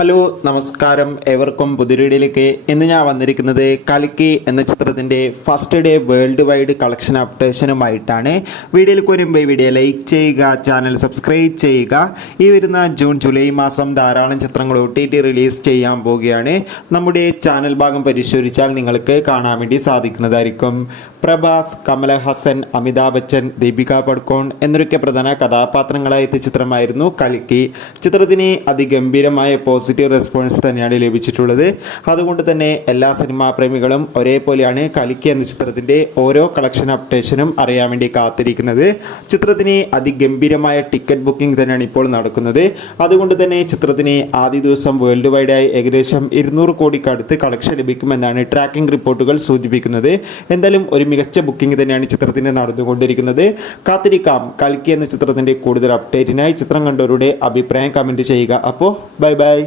Hello നമസ്കാരം, ഏവർക്കും പുതിയൊരിടിയിലേക്ക്. ഇന്ന് ഞാൻ വന്നിരിക്കുന്നത് കൽക്കി എന്ന ചിത്രത്തിൻ്റെ first day world wide collection അപ്ഡേഷനുമായിട്ടാണ്. വീഡിയോയിലേക്ക് വരുമ്പോൾ ഈ വീഡിയോ ലൈക്ക് ചെയ്യുക, ചാനൽ സബ്സ്ക്രൈബ് ചെയ്യുക. ഈ വരുന്ന ജൂലൈ മാസം ധാരാളം ചിത്രങ്ങൾ OTT റിലീസ് ചെയ്യാൻ പോവുകയാണ്. നമ്മുടെ ചാനൽ ഭാഗം പരിശോധിച്ചാൽ നിങ്ങൾക്ക് കാണാൻ വേണ്ടി സാധിക്കുന്നതായിരിക്കും. പ്രഭാസ്, കമലഹാസൻ, അമിതാഭ് ബച്ചൻ, ദീപിക പടുക്കോൺ എന്നൊക്കെ പ്രധാന കഥാപാത്രങ്ങളായ എത്തിയ ചിത്രമായിരുന്നു കൽക്കി. ചിത്രത്തിന് അതിഗംഭീരമായ പോസിറ്റീവ് റെസ്പോൺസ് തന്നെയാണ് ലഭിച്ചിട്ടുള്ളത്. അതുകൊണ്ട് തന്നെ എല്ലാ സിനിമാ പ്രേമികളും ഒരേപോലെയാണ് കൽക്കി എന്ന ചിത്രത്തിൻ്റെ ഓരോ കളക്ഷൻ അപ്ഡേഷനും അറിയാൻ വേണ്ടി കാത്തിരിക്കുന്നത്. ചിത്രത്തിന് അതിഗംഭീരമായ ടിക്കറ്റ് ബുക്കിംഗ് തന്നെയാണ് ഇപ്പോൾ നടക്കുന്നത്. അതുകൊണ്ട് തന്നെ ചിത്രത്തിന് ആദ്യ ദിവസം വേൾഡ് വൈഡായി ഏകദേശം 200 കോടിക്ക് അടുത്ത് കളക്ഷൻ ലഭിക്കുമെന്നാണ് ട്രാക്കിംഗ് റിപ്പോർട്ടുകൾ സൂചിപ്പിക്കുന്നത്. എന്തായാലും ഒരു മികച്ച ബുക്കിംഗ് തന്നെയാണ് ചിത്രത്തിന് നടന്നുകൊണ്ടിരിക്കുന്നത്. കാത്തിരിക്കാം കൽക്കി എന്ന ചിത്രത്തിൻ്റെ കൂടുതൽ അപ്ഡേറ്റിനായി. ചിത്രം കണ്ടവരുടെ അഭിപ്രായം കമൻറ്റ് ചെയ്യുക. അപ്പോൾ ബൈ ബൈ.